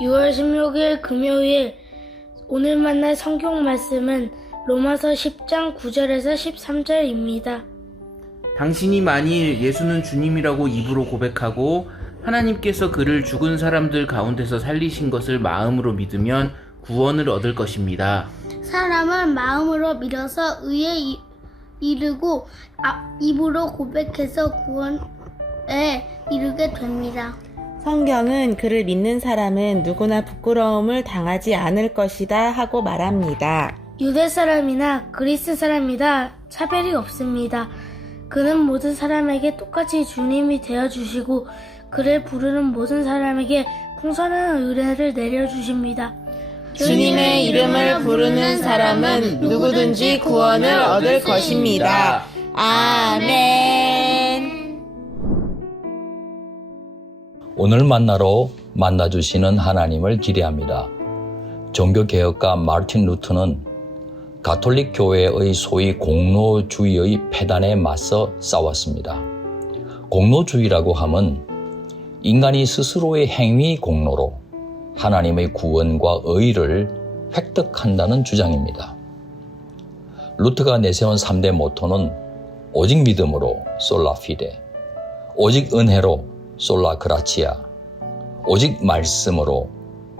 6월 16일 금요일 오늘 만날 성경 말씀은 로마서 10장 9절에서 13절입니다. 당신이 만일 예수는 주님이라고 입으로 고백하고 하나님께서 그를 죽은 사람들 가운데서 살리신 것을 마음으로 믿으면 구원을 얻을 것입니다. 사람은 마음으로 믿어서 의에 이르고 입으로 고백해서 구원에 이르게 됩니다. 성경은 그를 믿는 사람은 누구나 부끄러움을 당하지 않을 것이다 하고 말합니다. 유대 사람이나 그리스 사람이나 차별이 없습니다. 그는 모든 사람에게 똑같이 주님이 되어주시고 그를 부르는 모든 사람에게 풍성한 은혜를 내려주십니다. 주님의 이름을 부르는 사람은 누구든지 구원을 얻을 것입니다. 아멘. 오늘 만나주시는 하나님을 기대합니다. 종교개혁가 마르틴 루터는 가톨릭 교회의 소위 공로주의의 폐단에 맞서 싸웠습니다. 공로주의라고 함은 인간이 스스로의 행위 공로로 하나님의 구원과 의를 획득한다는 주장입니다. 루터가 내세운 3대 모토는 오직 믿음으로 솔라 피데, 오직 은혜로 솔라 그라치아, 오직 말씀으로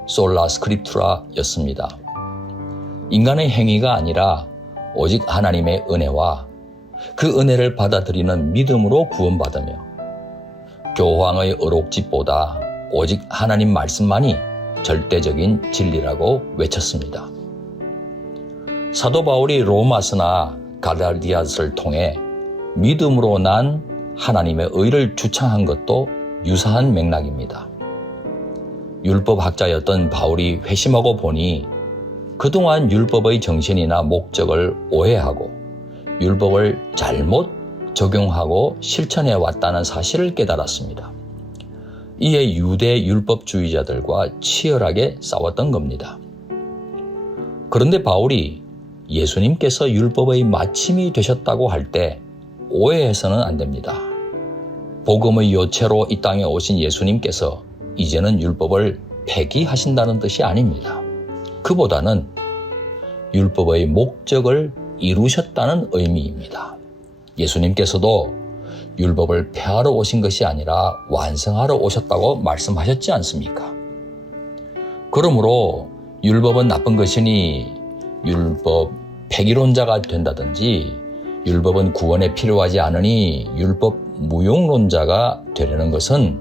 솔라 스크립투라 였습니다. 인간의 행위가 아니라 오직 하나님의 은혜와 그 은혜를 받아들이는 믿음으로 구원받으며 교황의 의록집보다 오직 하나님 말씀만이 절대적인 진리라고 외쳤습니다. 사도 바울이 로마서나 갈라디아서를 통해 믿음으로 난 하나님의 의를 주창한 것도 유사한 맥락입니다. 율법학자였던 바울이 회심하고 보니 그동안 율법의 정신이나 목적을 오해하고 율법을 잘못 적용하고 실천해 왔다는 사실을 깨달았습니다. 이에 유대 율법주의자들과 치열하게 싸웠던 겁니다. 그런데 바울이 예수님께서 율법의 마침이 되셨다고 할 때 오해해서는 안 됩니다. 복음의 요체로 이 땅에 오신 예수님께서 이제는 율법을 폐기하신다는 뜻이 아닙니다. 그보다는 율법의 목적을 이루셨다는 의미입니다. 예수님께서도 율법을 폐하러 오신 것이 아니라 완성하러 오셨다고 말씀하셨지 않습니까? 그러므로 율법은 나쁜 것이니 율법 폐기론자가 된다든지 율법은 구원에 필요하지 않으니 율법 무용론자가 되려는 것은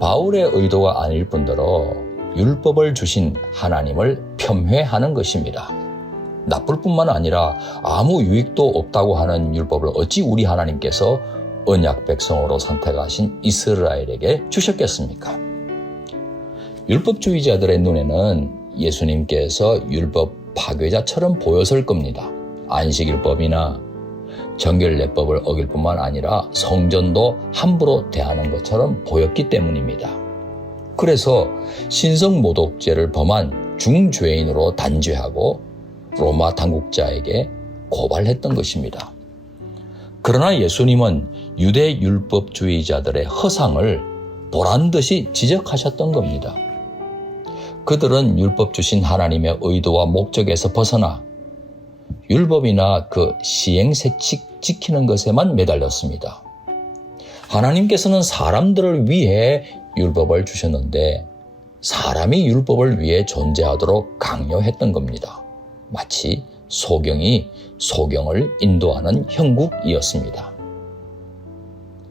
바울의 의도가 아닐 뿐더러 율법을 주신 하나님을 폄훼하는 것입니다. 나쁠 뿐만 아니라 아무 유익도 없다고 하는 율법을 어찌 우리 하나님께서 언약 백성으로 선택하신 이스라엘에게 주셨겠습니까? 율법주의자들의 눈에는 예수님께서 율법 파괴자처럼 보였을 겁니다. 안식일법이나 정결례법을 어길 뿐만 아니라 성전도 함부로 대하는 것처럼 보였기 때문입니다. 그래서 신성모독죄를 범한 중죄인으로 단죄하고 로마 당국자에게 고발했던 것입니다. 그러나 예수님은 유대 율법주의자들의 허상을 보란듯이 지적하셨던 겁니다. 그들은 율법 주신 하나님의 의도와 목적에서 벗어나 율법이나 그 시행세칙 지키는 것에만 매달렸습니다. 하나님께서는 사람들을 위해 율법을 주셨는데 사람이 율법을 위해 존재하도록 강요했던 겁니다. 마치 소경이 소경을 인도하는 형국이었습니다.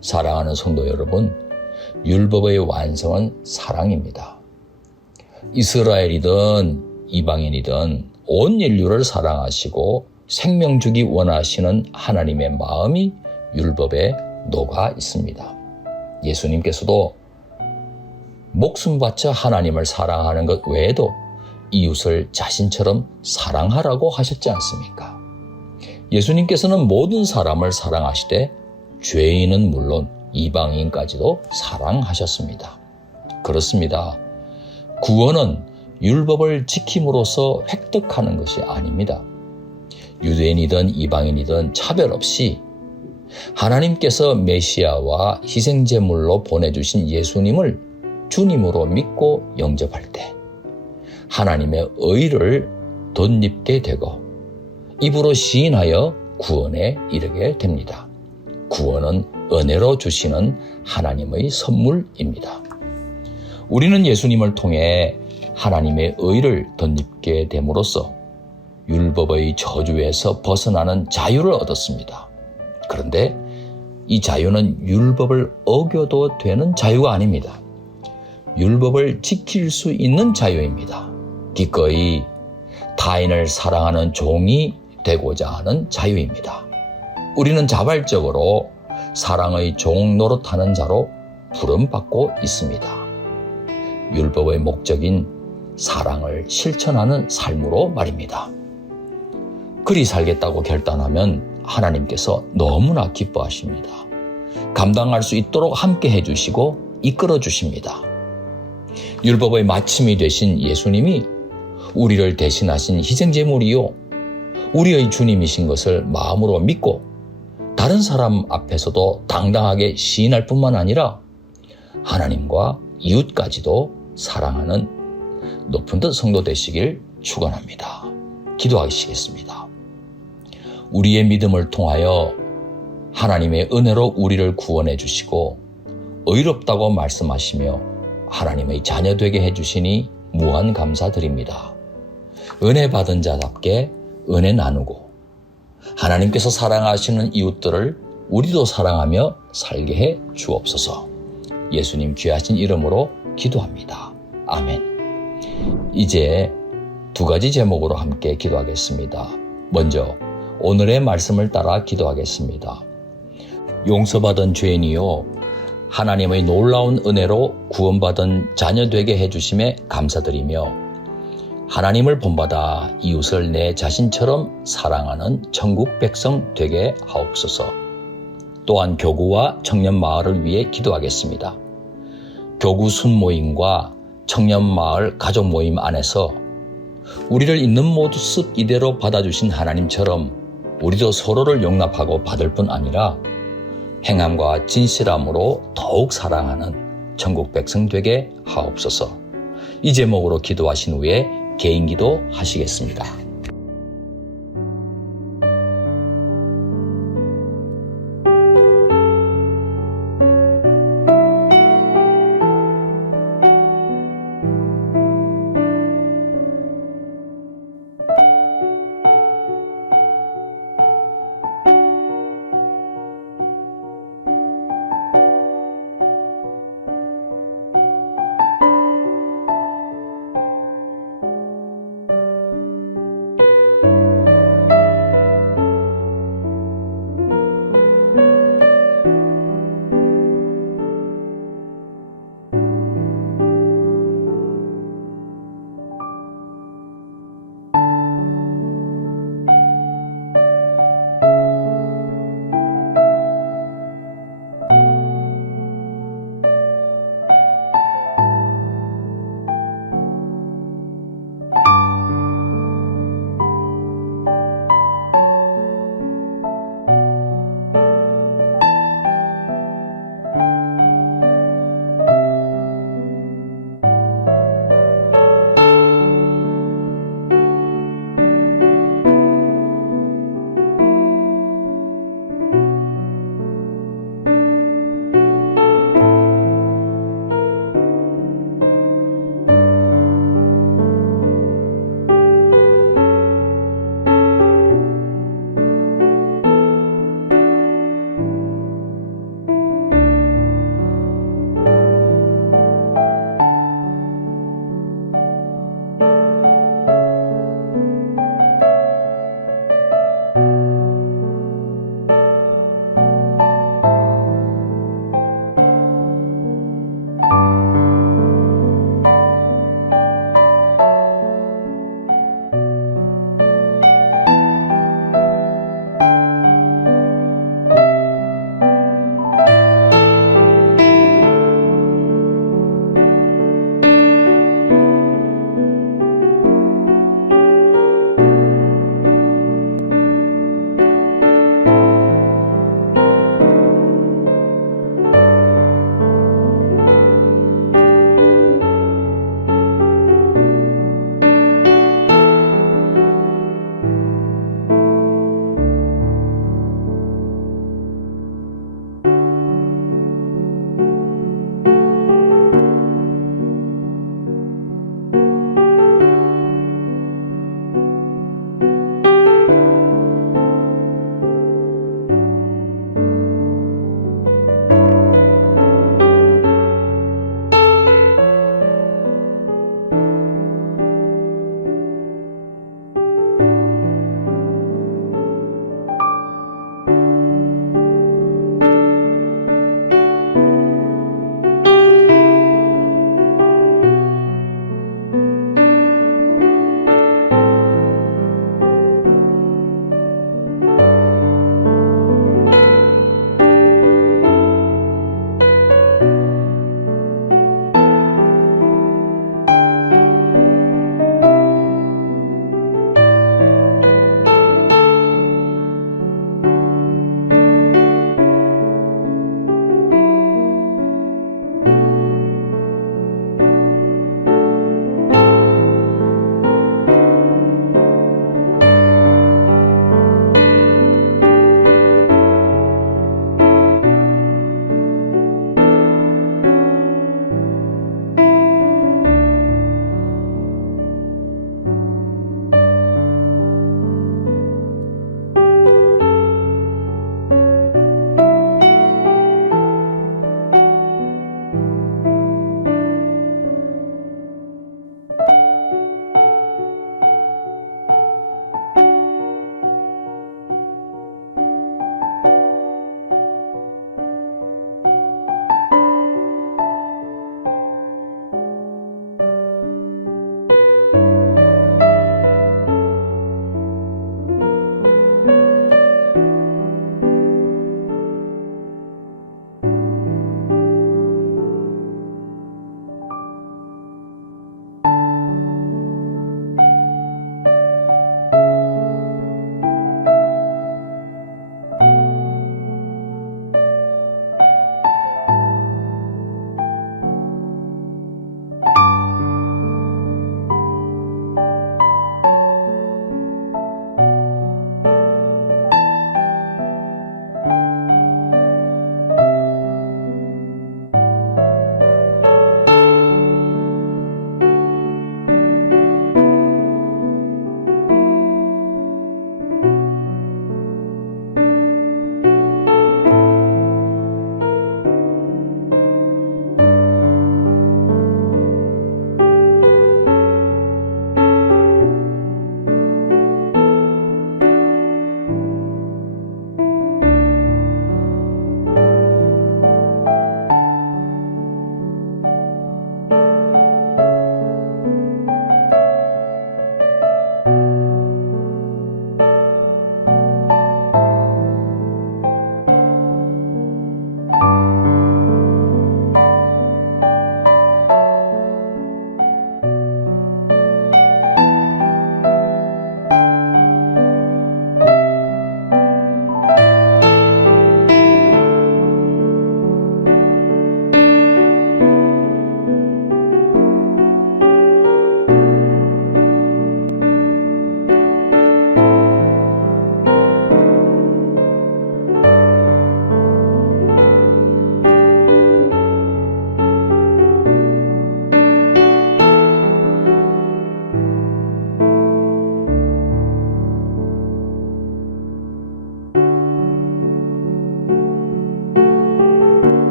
사랑하는 성도 여러분, 율법의 완성은 사랑입니다. 이스라엘이든 이방인이든 온 인류를 사랑하시고 생명 주기 원하시는 하나님의 마음이 율법에 녹아 있습니다. 예수님께서도 목숨 바쳐 하나님을 사랑하는 것 외에도 이웃을 자신처럼 사랑하라고 하셨지 않습니까? 예수님께서는 모든 사람을 사랑하시되 죄인은 물론 이방인까지도 사랑하셨습니다. 그렇습니다. 구원은 율법을 지킴으로써 획득하는 것이 아닙니다. 유대인이든 이방인이든 차별 없이 하나님께서 메시아와 희생제물로 보내주신 예수님을 주님으로 믿고 영접할 때 하나님의 의를 덧입게 되고 입으로 시인하여 구원에 이르게 됩니다. 구원은 은혜로 주시는 하나님의 선물입니다. 우리는 예수님을 통해 하나님의 의를 덧입게 됨으로써 율법의 저주에서 벗어나는 자유를 얻었습니다. 그런데 이 자유는 율법을 어겨도 되는 자유가 아닙니다. 율법을 지킬 수 있는 자유입니다. 기꺼이 타인을 사랑하는 종이 되고자 하는 자유입니다. 우리는 자발적으로 사랑의 종 노릇하는 자로 부름받고 있습니다. 율법의 목적인 사랑을 실천하는 삶으로 말입니다. 그리 살겠다고 결단하면 하나님께서 너무나 기뻐하십니다. 감당할 수 있도록 함께 해주시고 이끌어 주십니다. 율법의 마침이 되신 예수님이 우리를 대신하신 희생제물이요 우리의 주님이신 것을 마음으로 믿고 다른 사람 앞에서도 당당하게 시인할 뿐만 아니라 하나님과 이웃까지도 사랑하는 높은 듯 성도 되시길 축원합니다. 기도하시겠습니다. 우리의 믿음을 통하여 하나님의 은혜로 우리를 구원해 주시고 의롭다고 말씀하시며 하나님의 자녀 되게 해주시니 무한 감사드립니다. 은혜 받은 자답게 은혜 나누고 하나님께서 사랑하시는 이웃들을 우리도 사랑하며 살게 해 주옵소서. 예수님 귀하신 이름으로 기도합니다. 아멘. 이제 두 가지 제목으로 함께 기도하겠습니다. 먼저 오늘의 말씀을 따라 기도하겠습니다. 용서받은 죄인이요 하나님의 놀라운 은혜로 구원받은 자녀 되게 해주심에 감사드리며 하나님을 본받아 이웃을 내 자신처럼 사랑하는 천국 백성 되게 하옵소서. 또한 교구와 청년마을을 위해 기도하겠습니다. 교구 순모임과 청년마을 가족모임 안에서 우리를 있는 모습 이대로 받아주신 하나님처럼 우리도 서로를 용납하고 받을 뿐 아니라 행함과 진실함으로 더욱 사랑하는 천국 백성 되게 하옵소서. 이 제목으로 기도하신 후에 개인기도 하시겠습니다.